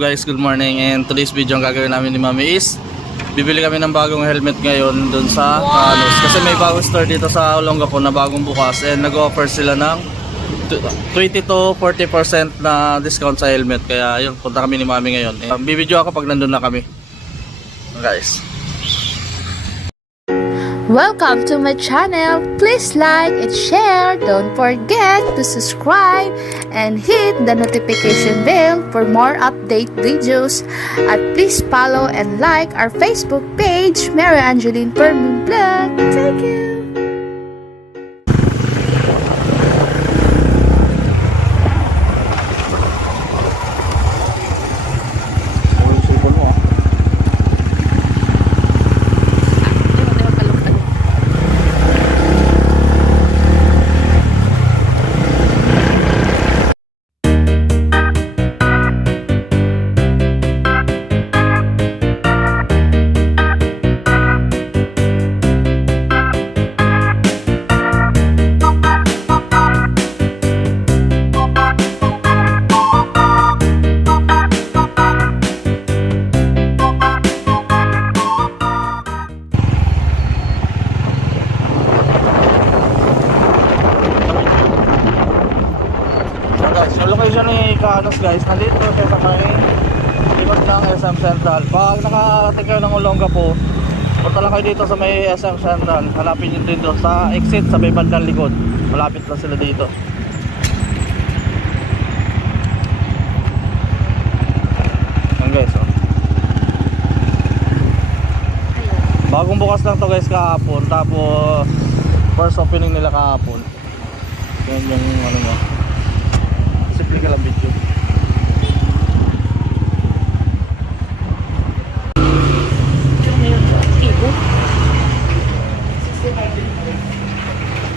guys? Good morning, and today's video ang gagawin namin ni Mami is bibili kami ng bagong helmet ngayon dun sa Anos. Kasi may bagong store dito sa Olongapo na bagong bukas, and nag-offer sila ng 20 to 40% na discount sa helmet. Kaya yun, punta kami ni Mami ngayon. Bibidyo ako pag nandun na kami, guys. Welcome to my channel. Please like and share. Don't forget to subscribe and hit the notification bell for more update videos. At please follow and like our Facebook page, Mary Angeline Permin Vlog. Thank you. Yung location ni Kaanos, guys, nandito sa may likod ng SM Central. Pag nakarating kayo ng Olongapo, punta lang kayo dito sa may SM Central. Hanapin nyo dito sa exit sa may bandang likod. Malapit lang sila dito. Ayan, guys, oh. Bagong bukas lang to, guys, kahapon. Tapos first opening nila kahapon. Yan yung ano mo. Simple ka lang video.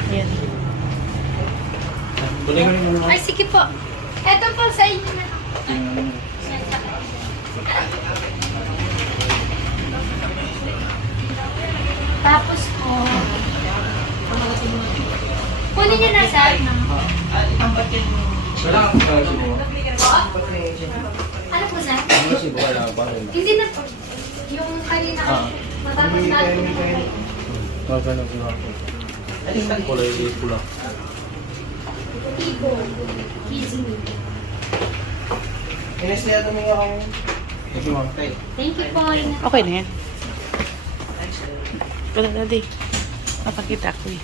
Ayan. Ay, sige po. Ito po sa inyo na. Tapos po, kunin niyo na sa ano po sa? Hindi na po. Yung kanina matapos natin. Okay na sila. Kulay pula. Ibo. Kizzy. Thank you po. Okay na yan. Wala na di. Mapakita ko eh.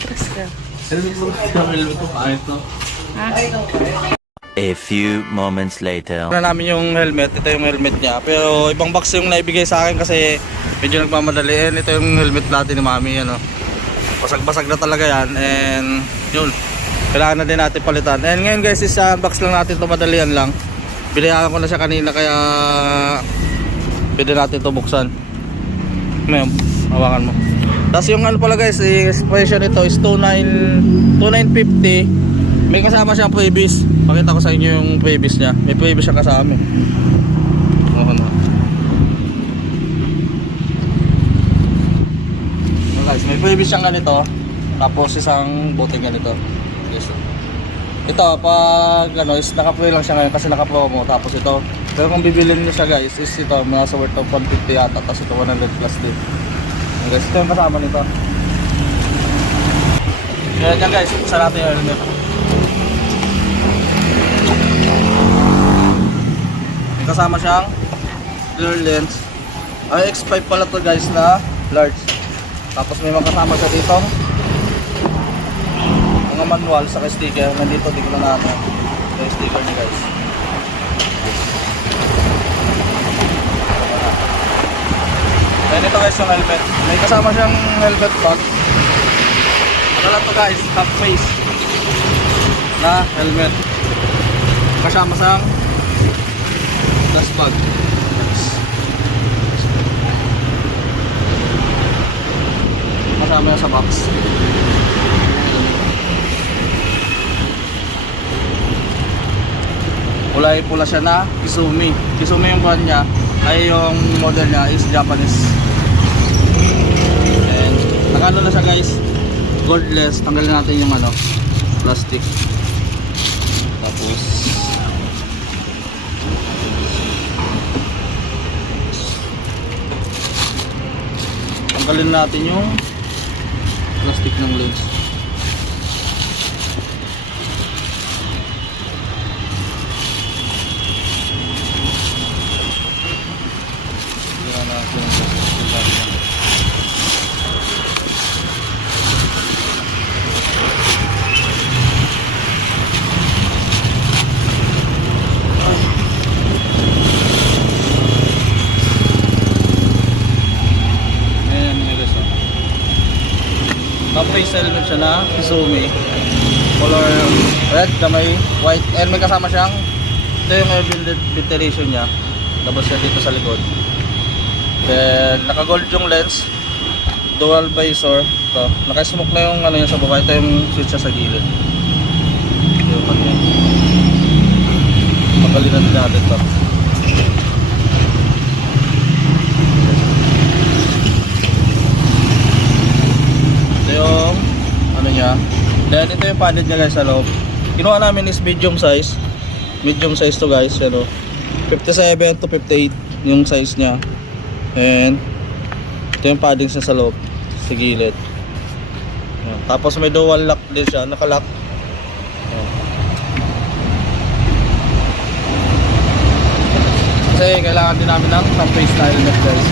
Tras ka. A few moments later. Na namin yung helmet, ito yung helmet niya. Pero ibang box yung naibigay sa akin kasi medyo nagmamadali. And ito yung helmet natin ni Mami, ano. Basag-basag na talaga yan, and yun, kailangan na din natin palitan. And ngayon, guys, isa box lang natin ito, madalian lang. Binayaran ko na siya kanina, kaya pwede natin ito buksan. Ngayon, hawakan mo. Tapos yung ano pala, guys, presyo nito is 2,950. May kasama siyang previs. Pakita ko sa inyo yung previs niya. May previs siya kasama. Guys, may previs siyang ganito. Tapos isang bote ganito. Yes. Ito, pag ano, is naka-free lang siya ngayon kasi naka-promo. Tapos ito, pero kung bibilin niyo siya, guys, is ito, nasa worth of 150 yata. Tapos ito 100 plus din. Guys, ito yung kasama nito. Kaya dyan, guys, isa natin yung helmet. Kasama siyang clear lens. Ay, X5 pala to, guys, na large. Tapos may makasama siya dito mga manual sa sticker. Nandito, di ko na natin yung sticker niya, guys. Then ito, guys, yung helmet. May kasama siyang helmet bag. Ano lang to, guys, half face na helmet. Kasama siyang dust bag. Kasama yan sa box. Kulay pula siya na Kisumi. Kisumi yung brand niya. Ay yung model niya is Japanese. And nakano na siya, guys. Goldless. Tanggalin natin yung ano, plastic. Tapos tanggalin natin yung plastic ng lens. Tingnan natin yung plastic. Ayan mga guys, oh. Top-face helmet siya na Izumi. Color red na may white. And may kasama siyang, ito yung air ventilation niya. Tapos siya dito sa likod. Then naka-gold yung lens. Dual visor. Ito. Naka-smoke na yung ano yan sa baba. Ito yung switch niya sa gilid. Ito yung ano yan. Magalinan din natin ito. Yung ano niya, then ito yung padded niya guys sa loob. Kinuha namin is medium size to guys, ano, 57 to 58 yung size niya. And ito yung paddings niya sa loob, sa gilid. Yan. Tapos may dual lock din siya, naka-lock. Yan. Kasi kailangan din namin ng top-face na helmet guys.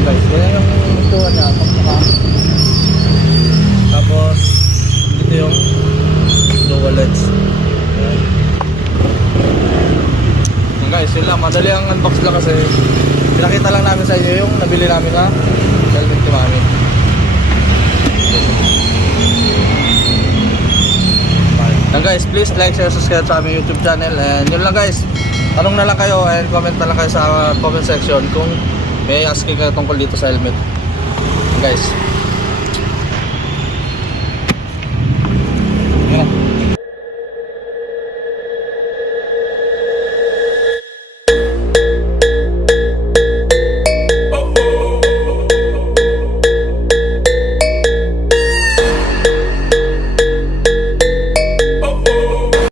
Guys, yan yung ituwa niya, pagmukha. Tapos dito yung dual lens. Yan. Yan guys, yun lang, madali ang unbox lang kasi pinakita lang namin sa inyo yung nabili namin na helmet ni Mami. Yan guys, please like, share, subscribe sa aming YouTube channel. And yun lang guys, tanong na lang kayo and comment na lang kayo sa comment section kung may asking kayo tungkol dito sa helmet. Guys,